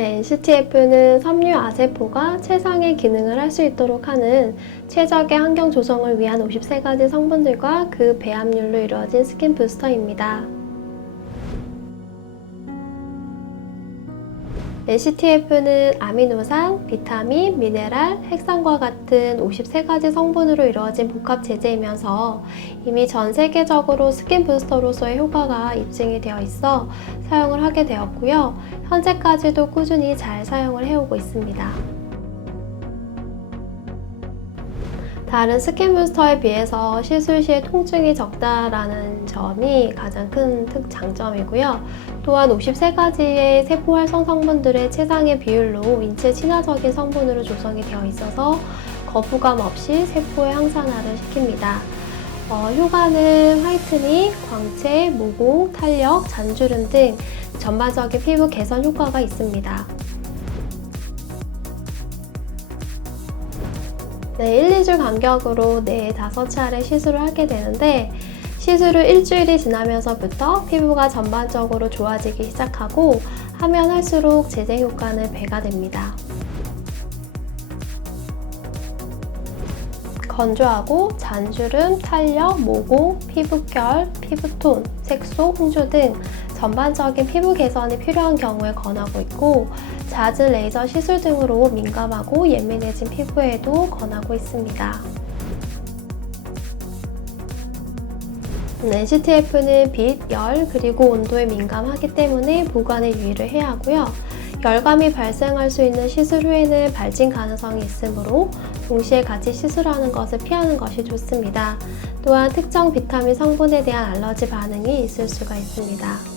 NCTF는 섬유 아세포가 최상의 기능을 할 수 있도록 하는 최적의 환경 조성을 위한 53가지 성분들과 그 배합률로 이루어진 스킨 부스터입니다. NCTF는 아미노산, 비타민, 미네랄, 핵산과 같은 53가지 성분으로 이루어진 복합 제제이면서 이미 전 세계적으로 스킨 부스터로서의 효과가 입증이 되어 있어 사용을 하게 되었고요. 현재까지도 꾸준히 잘 사용을 해오고 있습니다. 다른 스킨 부스터에 비해서 시술 시에 통증이 적다라는 점이 가장 큰 특 장점이고요. 또한 53가지의 세포 활성 성분들의 최상의 비율로 인체 친화적인 성분으로 조성이 되어 있어서 거부감 없이 세포의 항산화를 시킵니다. 어, 효과는 화이트닝, 광채, 모공, 탄력, 잔주름 등 전반적인 피부 개선 효과가 있습니다. 네, 1, 2주 간격으로 4, 5차례 시술을 하게 되는데 시술 후 일주일이 지나면서부터 피부가 전반적으로 좋아지기 시작하고 하면 할수록 재생 효과는 배가 됩니다. 건조하고 잔주름, 탄력, 모공, 피부결, 피부톤, 색소, 홍조 등 전반적인 피부 개선이 필요한 경우에 권하고 있고 잦은 레이저 시술 등으로 민감하고 예민해진 피부에도 권하고 있습니다. NCTF는 빛, 열, 그리고 온도에 민감하기 때문에 보관에 유의를 해야 하고요. 열감이 발생할 수 있는 시술 후에는 발진 가능성이 있으므로 동시에 같이 시술하는 것을 피하는 것이 좋습니다. 또한 특정 비타민 성분에 대한 알러지 반응이 있을 수가 있습니다.